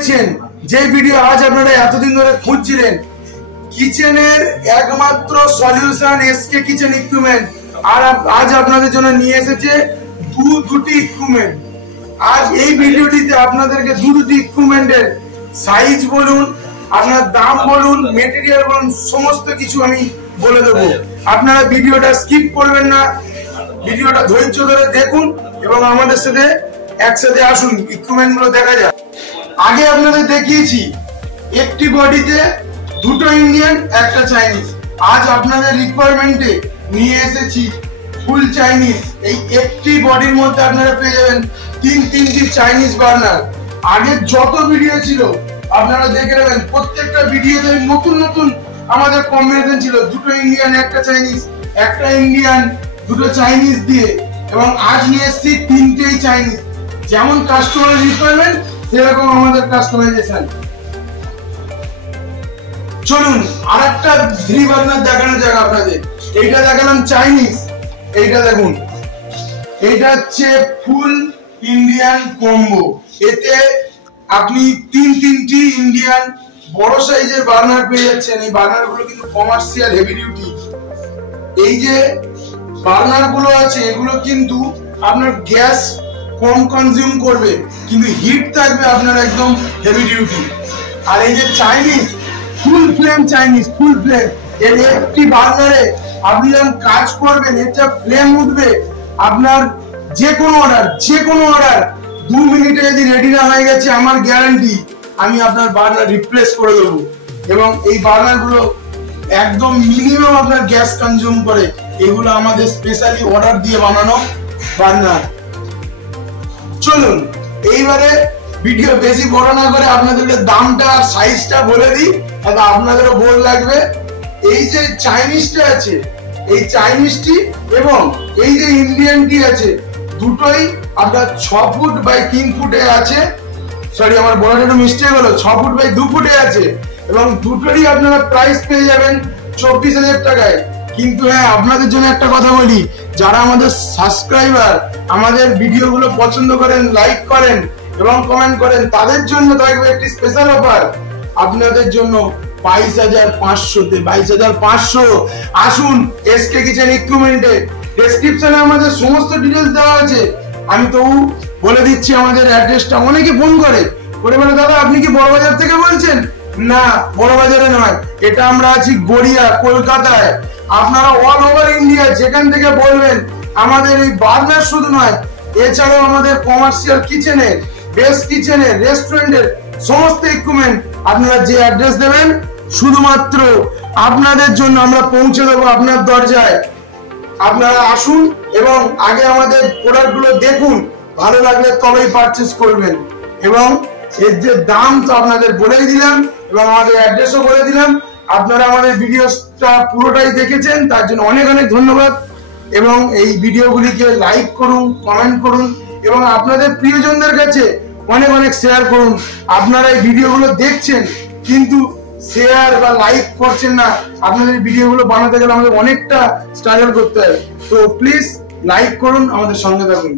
পেয়েছেন, যে ভিডিও আজ আপনারা এতদিন ধরে খুঁজছিলেন, কিচেনের একমাত্র সলিউশন এসকে কিচেন ইকুইপমেন্ট। আর আজ আপনাদের জন্য নিয়ে এসেছে দুটি ইকুইপমেন্ট। আজ এই ভিডিওটিতে আপনাদেরকে দুটি ইকুইপমেন্টের সাইজ বলুন, আপনার দাম বলুন, মেটেরিয়াল বলুন, সমস্ত কিছু আমি বলে দেবো। আপনারা ভিডিওটা স্কিপ করবেন না, ভিডিওটা ধৈর্য ধরে দেখুন এবং আমাদের সাথে একসাথে আসুন, ইকুইপমেন্ট গুলো দেখা যায়। আগে আপনাদের দেখিয়েছি একটি বডিতে দুটো ইন্ডিয়ান একটা চাইনিজ। আজ আপনাদের রিকোয়ারমেন্টে নিয়ে এসেছি ফুল চাইনিজ। এই একটি বডির মধ্যে আপনারা পেয়ে যাবেন তিনটি চাইনিজ বার্নার। আগে যত ভিডিও ছিল আপনারা দেখে নেবেন, প্রত্যেকটা ভিডিওতে নতুন নতুন আমাদের কম্বিনেশন ছিল, দুটো ইন্ডিয়ান একটা চাইনিজ, একটা ইন্ডিয়ান দুটো চাইনিজ দিয়ে। এবং আজ নিয়ে এসেছি তিনটেই চাইনিজ। যেমন কাস্টমারের রিকোয়ারমেন্ট সেরকম আমাদের কাস্টমাইজেশন। চলুন আর একটা থ্রি বার্নার দেখানো যাক আপনাদের। এইটা দেখালাম চাইনিজ, এইটা দেখুন, এইটা হচ্ছে ফুল ইন্ডিয়ান কম্বো। এতে আপনি তিনটি ইন্ডিয়ান বড় সাইজের বার্নার পেয়ে যাচ্ছেন। এই বার্নার গুলো কিন্তু কমার্শিয়াল হেভি ডিউটি। এই যে বার্নার গুলো আছে এগুলো কিন্তু আপনার গ্যাস কম কনজিউম করবে, কিন্তু হিট থাকবে আপনার একদম হেভি ডিউটি। আর এই যে চাইনিজ ফুল ফ্লেম, চাইনিজ ফুল ফ্লেম, এর একটি বার্নারে আপনি যখন কাজ করবেন এটা ফ্লেম উঠবে। আপনার যে কোনো অর্ডার 2 মিনিটে যদি রেডি না হয়ে গেছে, আমার গ্যারান্টি আমি আপনার বার্নার রিপ্লেস করে দেবো। এবং এই বার্নার গুলো একদম মিনিমাম আপনার গ্যাস কনজিউম করে। এগুলো আমাদের স্পেশালি অর্ডার দিয়ে বানানো বার্নার। চলুন এইবারে ভিডিও বেশি বড় না করে আপনাদেরকে দামটা আর সাইজটা বলে দিই, তাহলে আপনাদেরও বোর লাগবে। এই যে চাইনিজটা আছে, এই চাইনিজটি এবং এই যে ইন্ডিয়ানটি আছে, দুটোই আপনার 6 ফুট বাই 3 ফুটে আছে। সরি, আমার বলাটা একটু মিস্টেক হলো, 6 ফুট বাই 2 ফুটে আছে। এবং দুটোরই আপনারা প্রাইস পেয়ে যাবেন 24,000 টাকায়। কিন্তু হ্যাঁ, আপনাদের জন্য একটা কথা বলি, যারা আমাদের সাবস্ক্রাইবার, আমাদের ভিডিওগুলো পছন্দ করেন, লাইক করেন এবং কমেন্ট করেন, তাদের জন্য থাকবে একটি স্পেশাল অফার। আপনাদের জন্য 22,500-তে 22,500। আসুন এসকে কিচেন ইকুইপমেন্টে। ডেসক্রিপশনে আমাদের সমস্ত ডিটেইলস দেওয়া আছে। আমি তো বলে দিচ্ছি আমাদের অ্যাড্রেসটা। অনেকে ফোন করে বলে, দাদা আপনি কি বড়বাজার থেকে বলছেন? না, বড়বাজারে নয়, এটা আমরা আছি গড়িয়া, কলকাতায়। আপনারা অল ওভার ইন্ডিয়া যেখান থেকে বলবেন, আমাদের এই বার্নার শুধু নয়, এছাড়াও আমাদের কমার্শিয়াল কিচেনের, বেস কিচেনের, রেস্টুরেন্টের সমস্ত ইকুইপমেন্ট আপনারা যে অ্যাড্রেস দেবেন, শুধুমাত্র আপনাদের জন্য আমরা পৌঁছে দেবো আপনার দরজায়। আপনারা আসুন এবং আগে আমাদের প্রোডাক্টগুলো দেখুন, ভালো লাগলে তবেই পারচেজ করবেন। এবং এর যে দাম তো আপনাদের বলেই দিলাম এবং আমাদের অ্যাড্রেসও বলে দিলাম। আপনারা আমাদের ভিডিওটা পুরোটাই দেখেছেন, তার জন্য অনেক অনেক ধন্যবাদ। এবং এই ভিডিওগুলিকে লাইক করুন, কমেন্ট করুন এবং আপনাদের প্রিয়জনদের কাছে অনেক অনেক শেয়ার করুন। আপনারা এই ভিডিওগুলো দেখছেন কিন্তু শেয়ার বা লাইক করছেন না। আপনাদের ভিডিওগুলো বানাতে গেলে আমাদের অনেকটা স্ট্রাগল করতে হয়। তো প্লিজ লাইক করুন, আমাদের সঙ্গে থাকুন।